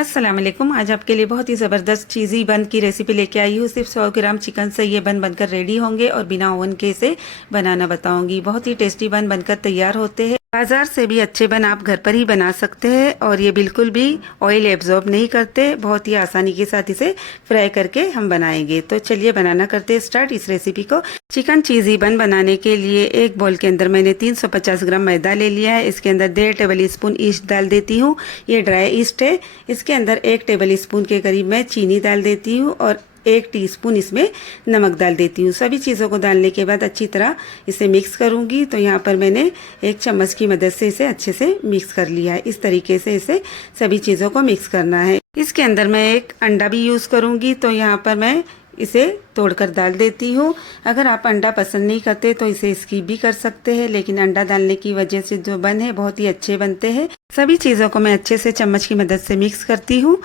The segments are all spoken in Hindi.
अस्सलाम वालेकुम। आज आपके लिए बहुत ही ज़बरदस्त चीज़ी बन की रेसिपी लेके आई हूँ। सिर्फ 100 ग्राम चिकन से ये बन बनकर रेडी होंगे और बिना ओवन के इसे बनाना बताऊंगी। बहुत ही टेस्टी बन बनकर तैयार होते हैं। बाजार से भी अच्छे बन आप घर पर ही बना सकते हैं और ये बिल्कुल भी ऑयल एब्जॉर्ब नहीं करते। बहुत ही आसानी के साथ इसे फ्राई करके हम बनाएंगे। तो चलिए बनाना करते हैं स्टार्ट इस रेसिपी को। चिकन चीज़ी बन बनाने के लिए एक बाउल के अंदर मैंने 350 ग्राम मैदा ले लिया है। इसके अंदर 1.5 टेबल स्पून ईस्ट डाल देती हूँ। ये ड्राई ईस्ट है। इसके अंदर 1 टेबल स्पून के करीब मैं चीनी डाल देती हूँ और 1 टीस्पून इसमें नमक डाल देती हूँ। सभी चीज़ों को डालने के बाद अच्छी तरह इसे मिक्स करूँगी। तो यहाँ पर मैंने एक चम्मच की मदद से इसे अच्छे से मिक्स कर लिया है। इस तरीके से इसे सभी चीज़ों को मिक्स करना है। इसके अंदर मैं एक अंडा भी यूज़ करूँगी। तो यहाँ पर मैं इसे तोड़कर डाल देती हूँ। अगर आप अंडा पसंद नहीं करते तो इसे स्किप भी कर सकते हैं, लेकिन अंडा डालने की वजह से जो बन है बहुत ही अच्छे बनते हैं। सभी चीज़ों को मैं अच्छे से चम्मच की मदद से मिक्स करती हूँ।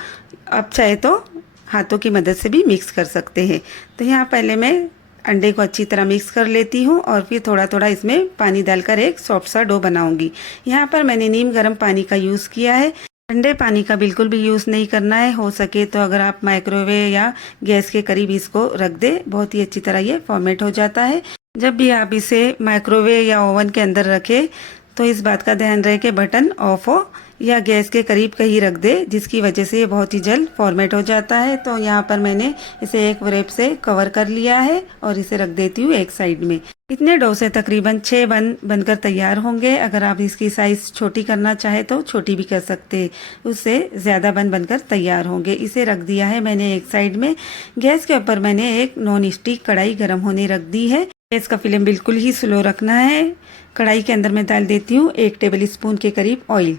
आप चाहे तो हाथों की मदद से भी मिक्स कर सकते हैं। तो यहाँ पहले मैं अंडे को अच्छी तरह मिक्स कर लेती हूँ और फिर थोड़ा थोड़ा इसमें पानी डालकर एक सॉफ्ट सा डो बनाऊंगी। यहाँ पर मैंने नीम गर्म पानी का यूज़ किया है। ठंडे पानी का बिल्कुल भी यूज़ नहीं करना है। हो सके तो अगर आप माइक्रोवेव या गैस के करीब इसको रख दे, बहुत ही अच्छी तरह ये फॉर्मेट हो जाता है। जब भी आप इसे माइक्रोवेव या ओवन के अंदर रखें तो इस बात का ध्यान रहे कि बटन ऑफ हो या गैस के करीब कहीं रख दे, जिसकी वजह से ये बहुत ही जल्द फॉर्मेट हो जाता है। तो यहाँ पर मैंने इसे एक व्रेप से कवर कर लिया है और इसे रख देती हूँ एक साइड में। इतने डो से तकरीबन 6 बन बनकर तैयार होंगे। अगर आप इसकी साइज छोटी करना चाहे तो छोटी भी कर सकते हैं, उससे ज़्यादा बन बनकर तैयार होंगे। इसे रख दिया है मैंने एक साइड में। गैस के ऊपर मैंने एक नॉन स्टिक कढ़ाई गर्म होने रख दी है। गैस का फ्लेम बिल्कुल ही स्लो रखना है। कढ़ाई के अंदर मैं डाल देती हूँ 1 टेबल स्पून के करीब ऑयल।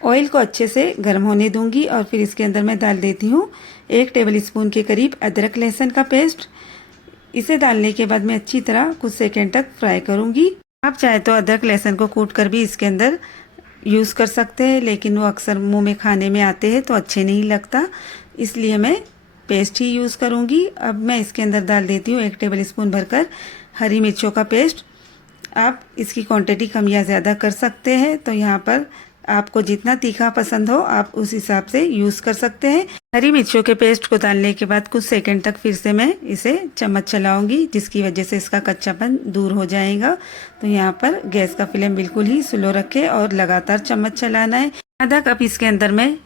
ऑयल को अच्छे से गर्म होने दूंगी और फिर इसके अंदर मैं डाल देती हूँ 1 टेबल स्पून के करीब अदरक लहसुन का पेस्ट। इसे डालने के बाद मैं अच्छी तरह कुछ सेकंड तक फ्राई करूँगी। आप चाहे तो अदरक लहसुन को कूट कर भी इसके अंदर यूज़ कर सकते हैं, लेकिन वो अक्सर मुंह में खाने में आते हैं तो अच्छे नहीं लगता, इसलिए मैं पेस्ट ही यूज़ करूँगी। अब मैं इसके अंदर डाल देती हूँ 1 टेबल स्पून भरकर हरी मिर्चों का पेस्ट। आप इसकी क्वांटिटी कम या ज़्यादा कर सकते हैं। तो यहाँ पर आपको जितना तीखा पसंद हो आप उस हिसाब से यूज़ कर सकते हैं। हरी मिर्चों के पेस्ट को डालने के बाद कुछ सेकंड तक फिर से मैं इसे चम्मच चलाऊंगी, जिसकी वजह से इसका कच्चापन दूर हो जाएगा। तो यहाँ पर गैस का फ्लेम बिल्कुल ही स्लो रखें और लगातार चम्मच चलाना है। आधा कप इसके अंदर मैं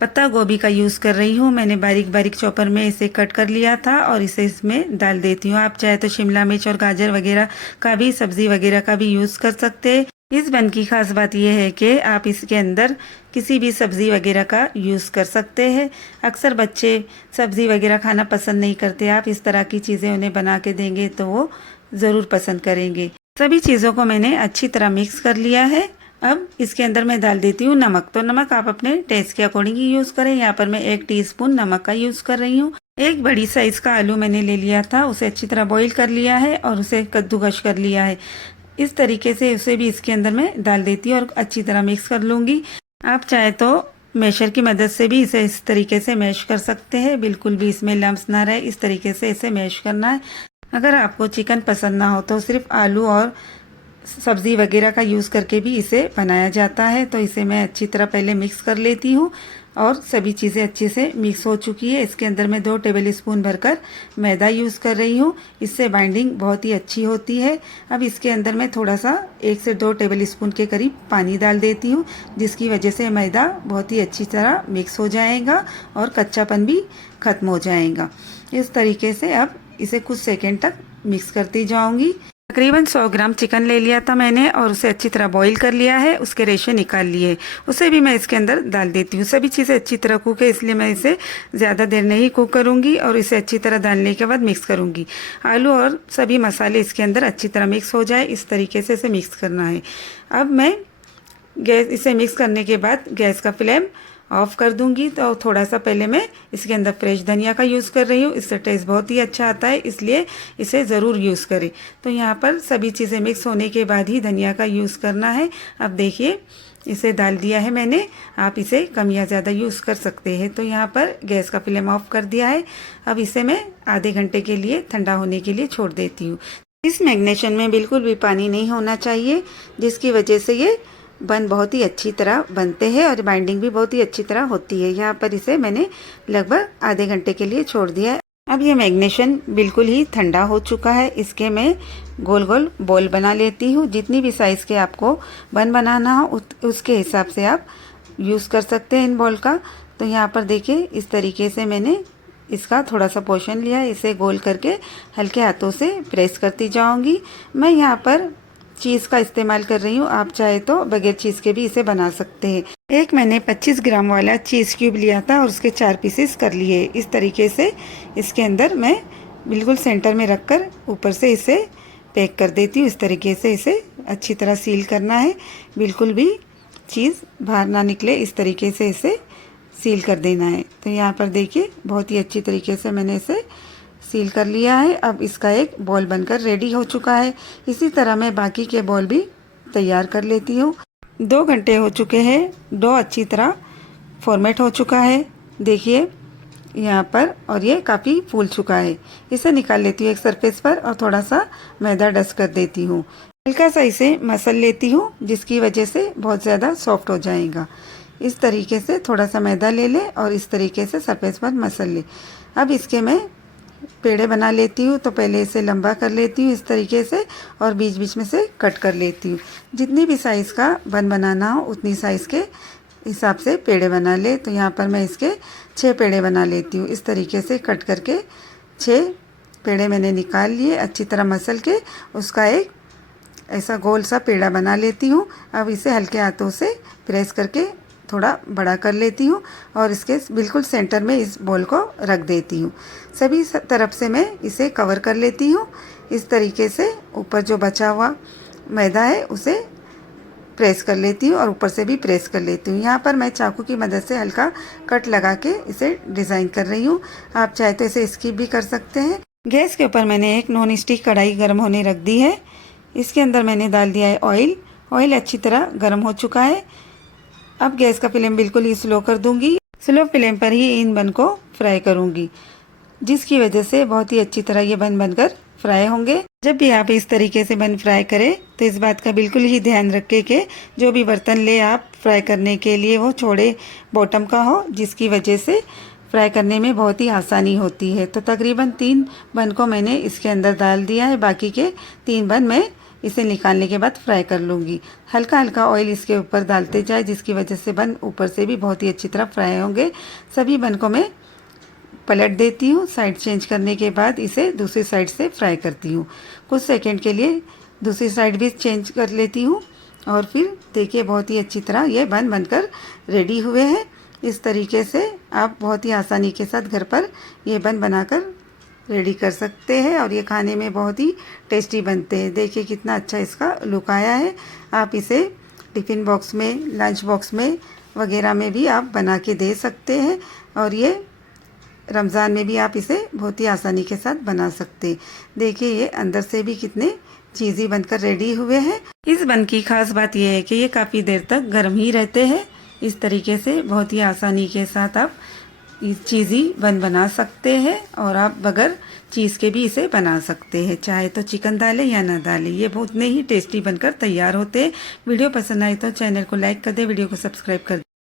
पत्ता गोभी का यूज़ कर रही हूँ। मैंने बारीक बारीक चॉपर में इसे कट कर लिया था और इसे इसमें डाल देती हूँ। आप चाहे तो शिमला मिर्च और गाजर वगैरह का भी, सब्जी वगैरह का भी यूज़ कर सकते हैं। इस बन की खास बात यह है कि आप इसके अंदर किसी भी सब्ज़ी वगैरह का यूज़ कर सकते हैं। अक्सर बच्चे सब्ज़ी वगैरह खाना पसंद नहीं करते। आप इस तरह की चीज़ें उन्हें बना के देंगे तो वो ज़रूर पसंद करेंगे। सभी चीज़ों को मैंने अच्छी तरह मिक्स कर लिया है। अब इसके अंदर मैं डाल देती हूँ नमक। तो नमक आप अपने टेस्ट के अकॉर्डिंग ही यूज़ करें। यहाँ पर मैं 1 टीस्पून नमक का यूज़ कर रही हूँ। एक बड़ी साइज़ का आलू मैंने ले लिया था, उसे अच्छी तरह बॉईल कर लिया है और उसे कद्दूकश कर लिया है। इस तरीके से उसे भी इसके अंदर मैं डाल देती हूँ और अच्छी तरह मिक्स कर लूँगी। आप चाहे तो मैशर की मदद से भी इसे इस तरीके से मैश कर सकते हैं, बिल्कुल भी इसमें लम्स ना रहे, इस तरीके से इसे मैश करना है। अगर आपको चिकन पसंद ना हो तो सिर्फ आलू और सब्ज़ी वगैरह का यूज़ करके भी इसे बनाया जाता है। तो इसे मैं अच्छी तरह पहले मिक्स कर लेती हूँ और सभी चीज़ें अच्छे से मिक्स हो चुकी है। इसके अंदर मैं 2 टेबल स्पून भरकर मैदा यूज़ कर रही हूँ। इससे बाइंडिंग बहुत ही अच्छी होती है। अब इसके अंदर मैं थोड़ा सा 1 से 2 टेबल स्पून के करीब पानी डाल देती हूँ, जिसकी वजह से मैदा बहुत ही अच्छी तरह मिक्स हो जाएगा और कच्चापन भी ख़त्म हो जाएगा। इस तरीके से अब इसे कुछ सेकेंड तक मिक्स करती जाऊँगी। तकरीबन 100 ग्राम चिकन ले लिया था मैंने और उसे अच्छी तरह बॉईल कर लिया है। उसके रेशे निकाल लिए, उसे भी मैं इसके अंदर डाल देती हूँ। सभी चीज़ें अच्छी तरह कुक है, इसलिए मैं इसे ज़्यादा देर नहीं कुक करूँगी और इसे अच्छी तरह डालने के बाद मिक्स करूँगी। आलू और सभी मसाले इसके अंदर अच्छी तरह मिक्स हो जाए, इस तरीके से इसे मिक्स करना है। अब मैं इसे मिक्स करने के बाद गैस का फ्लेम ऑफ कर दूंगी। तो थोड़ा सा पहले मैं इसके अंदर फ्रेश धनिया का यूज़ कर रही हूँ, इससे टेस्ट बहुत ही अच्छा आता है, इसलिए इसे ज़रूर यूज़ करें। तो यहाँ पर सभी चीज़ें मिक्स होने के बाद ही धनिया का यूज़ करना है। अब देखिए इसे डाल दिया है मैंने, आप इसे कम या ज़्यादा यूज़ कर सकते हैं। तो यहाँ पर गैस का फ्लेम ऑफ कर दिया है। अब इसे मैं आधे घंटे के लिए ठंडा होने के लिए छोड़ देती हूँ। इस मैग्नेशन में बिल्कुल भी पानी नहीं होना चाहिए, जिसकी वजह से ये बन बहुत ही अच्छी तरह बनते हैं और बाइंडिंग भी बहुत ही अच्छी तरह होती है। यहाँ पर इसे मैंने लगभग आधे घंटे के लिए छोड़ दिया है। अब ये मैग्नेशन बिल्कुल ही ठंडा हो चुका है। इसके मैं गोल गोल बॉल बना लेती हूँ। जितनी भी साइज़ के आपको बन बनाना हो उसके हिसाब से आप यूज़ कर सकते हैं इन बॉल का। तो यहाँ पर देखिए इस तरीके से मैंने इसका थोड़ा सा पोर्शन लिया है। इसे गोल करके हल्के हाथों से प्रेस करती जाऊँगी। मैं यहाँ पर चीज़ का इस्तेमाल कर रही हूँ, आप चाहे तो बगैर चीज़ के भी इसे बना सकते हैं। एक मैंने 25 ग्राम वाला चीज़ क्यूब लिया था और उसके 4 पीसेस कर लिए। इस तरीके से इसके अंदर मैं बिल्कुल सेंटर में रखकर ऊपर से इसे पैक कर देती हूँ। इस तरीके से इसे अच्छी तरह सील करना है, बिल्कुल भी चीज़ बाहर ना निकले, इस तरीके से इसे सील कर देना है। तो यहाँ पर देखिए बहुत ही अच्छी तरीके से मैंने इसे सील कर लिया है। अब इसका एक बॉल बनकर रेडी हो चुका है। इसी तरह मैं बाकी के बॉल भी तैयार कर लेती हूँ। 2 घंटे हो चुके हैं, डो अच्छी तरह फॉर्मेट हो चुका है, देखिए यहाँ पर, और ये काफ़ी फूल चुका है। इसे निकाल लेती हूँ एक सरफेस पर और थोड़ा सा मैदा डस्ट कर देती हूँ। हल्का सा इसे मसल लेती हूँ जिसकी वजह से बहुत ज़्यादा सॉफ्ट हो जाएगा। इस तरीके से थोड़ा सा मैदा ले ले और इस तरीके से सरफेस पर मसल ले। अब इसके मैं पेड़े बना लेती हूँ। तो पहले इसे लंबा कर लेती हूँ इस तरीके से और बीच बीच में से कट कर लेती हूँ। जितनी भी साइज़ का बन बनाना हो उतनी साइज़ के हिसाब से पेड़े बना ले। तो यहाँ पर मैं इसके 6 पेड़े बना लेती हूँ। इस तरीके से कट करके 6 पेड़े मैंने निकाल लिए। अच्छी तरह मसल के उसका एक ऐसा गोल सा पेड़ा बना लेती हूँ। अब इसे हल्के हाथों से प्रेस करके थोड़ा बड़ा कर लेती हूँ और इसके बिल्कुल सेंटर में इस बॉल को रख देती हूँ। सभी तरफ से मैं इसे कवर कर लेती हूँ। इस तरीके से ऊपर जो बचा हुआ मैदा है उसे प्रेस कर लेती हूँ और ऊपर से भी प्रेस कर लेती हूँ। यहाँ पर मैं चाकू की मदद से हल्का कट लगा के इसे डिज़ाइन कर रही हूँ। आप चाहे तो इसे स्किप भी कर सकते हैं। गैस के ऊपर मैंने एक नॉन स्टिक कढ़ाई गर्म होने रख दी है। इसके अंदर मैंने डाल दिया है ऑयल। ऑयल अच्छी तरह गर्म हो चुका है। अब गैस का फ्लेम बिल्कुल ही स्लो कर दूंगी। स्लो फ्लेम पर ही इन बन को फ्राई करूंगी, जिसकी वजह से बहुत ही अच्छी तरह ये बन बनकर फ्राई होंगे। जब भी आप इस तरीके से बन फ्राई करें तो इस बात का बिल्कुल ही ध्यान रखें कि जो भी बर्तन ले आप फ्राई करने के लिए वो चौड़े बॉटम का हो, जिसकी वजह से फ्राई करने में बहुत ही आसानी होती है। तो तकरीबन 3 बन को मैंने इसके अंदर डाल दिया है। बाकी के 3 बन मैं इसे निकालने के बाद फ्राई कर लूँगी। हल्का हल्का ऑयल इसके ऊपर डालते जाए, जिसकी वजह से बन ऊपर से भी बहुत ही अच्छी तरह फ्राई होंगे। सभी बन को मैं पलट देती हूँ। साइड चेंज करने के बाद इसे दूसरी साइड से फ्राई करती हूँ। कुछ सेकंड के लिए दूसरी साइड भी चेंज कर लेती हूँ और फिर देखिए बहुत ही अच्छी तरह ये बन बनकर रेडी हुए हैं। इस तरीके से आप बहुत ही आसानी के साथ घर पर ये बन बनाकर रेडी कर सकते हैं और ये खाने में बहुत ही टेस्टी बनते हैं। देखिए कितना अच्छा इसका लुक आया है। आप इसे टिफ़िन बॉक्स में, लंच बॉक्स में वगैरह में भी आप बना के दे सकते हैं और ये रमज़ान में भी आप इसे बहुत ही आसानी के साथ बना सकते हैं। देखिए ये अंदर से भी कितने चीज़ी बनकर रेडी हुए हैं। इस बन की खास बात यह है कि ये काफ़ी देर तक गर्म ही रहते हैं। इस तरीके से बहुत ही आसानी के साथ आप चीज़ी बन बना सकते हैं और आप बगैर चीज़ के भी इसे बना सकते हैं। चाहे तो चिकन डालें या ना डालें, ये बहुत ही टेस्टी बनकर तैयार होते हैं। वीडियो पसंद आए तो चैनल को लाइक कर दें, वीडियो को सब्सक्राइब कर दें।